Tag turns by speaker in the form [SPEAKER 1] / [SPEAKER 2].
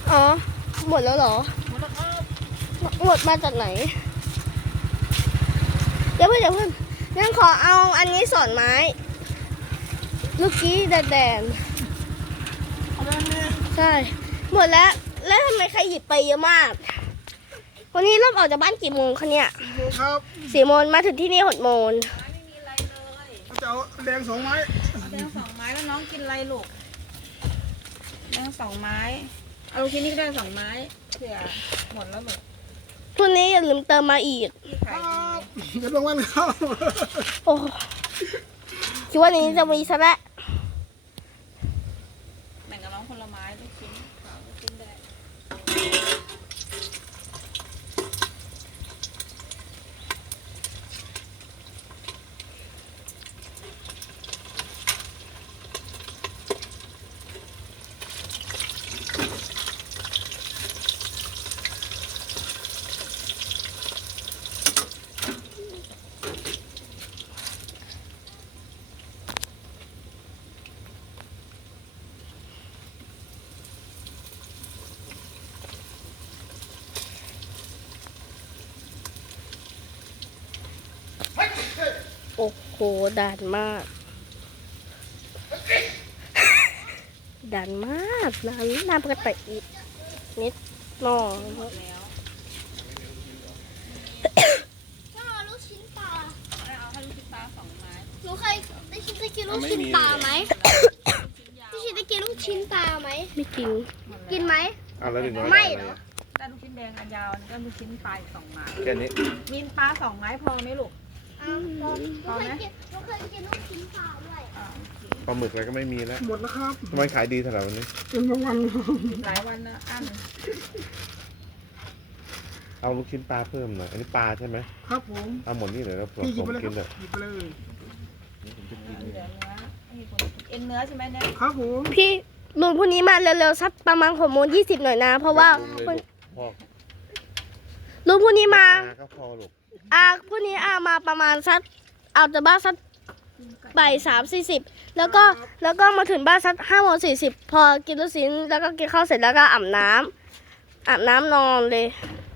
[SPEAKER 1] อ๋อหมดแล้วเหรอ
[SPEAKER 2] หมดแล้วครับ
[SPEAKER 1] หมดมาจากไหนเดี๋ยวเพื่อนยังขอเอาอันนี้สอนไม้เมื่อกี้แดน
[SPEAKER 2] เอาเรื่องนี้
[SPEAKER 1] ใช่หมดแล้วทำไมใครหยิบไปเยอะมากวันนี้เริ่มออกจากบ้านกี่โมงคะเนี่ย
[SPEAKER 2] โมครับ
[SPEAKER 1] 4 โมงมาถึงที่นี่6 โมง
[SPEAKER 3] ไม่มีอะไรเลย
[SPEAKER 2] จะเอาแดง2 ไม้
[SPEAKER 3] เอาแดง2 ไม้แล้วน้องกินอะไรลูกแดง2 ไม้เอาลูกชิ้นนี้ก็ได้2 ไม้เผื่อหมดแล้วลูก
[SPEAKER 1] พรุ่งนี้อย่าลืมเติมมาอีก
[SPEAKER 3] ที่
[SPEAKER 2] ค
[SPEAKER 3] ขาย
[SPEAKER 2] รั
[SPEAKER 3] ดี
[SPEAKER 2] บเดี๋ยวลงวันครับ
[SPEAKER 1] โอ้คิดว่านี้จะมีซะแล้ว
[SPEAKER 3] แบ่งกับน้องคนละไม้ลูกชิ้นขาวลูกชิ้นแดง
[SPEAKER 1] โอ้โหด่านมากด่านมากน้ำกระต่ายอีกนิดหน่อย
[SPEAKER 3] หมดแล้ว
[SPEAKER 4] ก็ลูกชิ้นปลา
[SPEAKER 3] เอาให้ลูกชิ้นปลา2 ไม้
[SPEAKER 4] หนูเคยได้กินลูกชิ้นปลาไหม
[SPEAKER 3] ลูกชิ้นยาว
[SPEAKER 4] พี่ชินได้กินลูกชิ้นปลาไหม
[SPEAKER 1] ไม่กิน
[SPEAKER 3] หมดแล้ว
[SPEAKER 4] กินไหม
[SPEAKER 5] อ่ะแล้วถึงน้อย
[SPEAKER 4] ไม่
[SPEAKER 5] ได้
[SPEAKER 4] เหร
[SPEAKER 5] อะ
[SPEAKER 4] อ
[SPEAKER 5] ไร
[SPEAKER 3] ได้ลูกชิ้นแดงอันยาวนี่ก็ลูกชิ้นปลาอีก2 ไม้
[SPEAKER 5] แค่นี้
[SPEAKER 3] มีนปลา2 ไม้พอไหมลูก
[SPEAKER 4] อ้าวหนูเคยกินลูกชิ้นปลาด้วย
[SPEAKER 3] อ่าโอเค
[SPEAKER 5] ปลาหมึกอะไรก็ไม่มีแล้ว
[SPEAKER 2] หมดแล้วครับ
[SPEAKER 5] ทำไมขายดีเท่าไหร่วันนี้
[SPEAKER 2] เป็นบางวัน
[SPEAKER 3] หลายวันนะอั้น
[SPEAKER 5] เอาลูกชิ้นปลาเพิ่มหน่อยอันนี้ปลาใช่ไหม
[SPEAKER 2] ครับผม
[SPEAKER 5] เอาหมดนี่เลยแล้วผ
[SPEAKER 2] พี่หยิ
[SPEAKER 5] ส
[SPEAKER 2] บ
[SPEAKER 5] ม
[SPEAKER 2] ไปเลย
[SPEAKER 5] กิน
[SPEAKER 2] ค
[SPEAKER 5] เล
[SPEAKER 2] รั
[SPEAKER 5] ย
[SPEAKER 2] บหยิบไปเลย
[SPEAKER 3] เหลือเนื้อไม่มีคนเอ็นเนื้อใช่ไหมเนี่ย
[SPEAKER 2] ครับผม
[SPEAKER 1] พี่ลุงพรุ่งนี้มาเร็วๆสักประมาณ6 โมง 20หน่อยนะ เพราะว่า
[SPEAKER 5] เลยลูกพ่อ
[SPEAKER 1] ลุงพรุ่งนี้มา
[SPEAKER 5] ปลาก็พอลูก
[SPEAKER 1] พรุ่งนี้มาประมาณสักเอาจากบ้านสักบ่าย3:40แล้วก็มาถึงบ้านสัก5 โมง 40พอกินลูกชิ้นแล้วก็กินข้าวเสร็จแล้วก็อาบน้ำนอนเลย